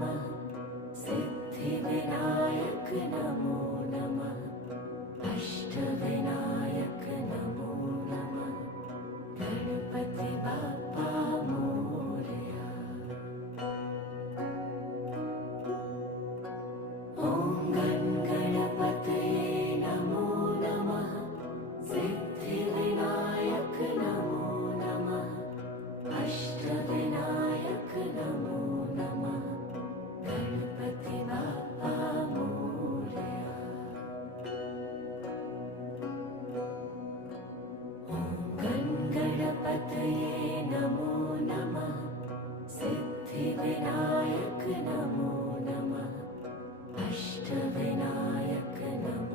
नमः सिद्धिविनायक नमो नमः अष्टविनायक नमो नमः गणपति बाप्पा मोरया। ॐ गणपतये नमो नमः सिद्धिविनायक नमो नमः अष्टविनायक नमो नमः गणपति बाप्पा मोरया। ॐ गणपतये नमो नमः सिद्धिविनायक नमो नमः अष्टविनायक नमो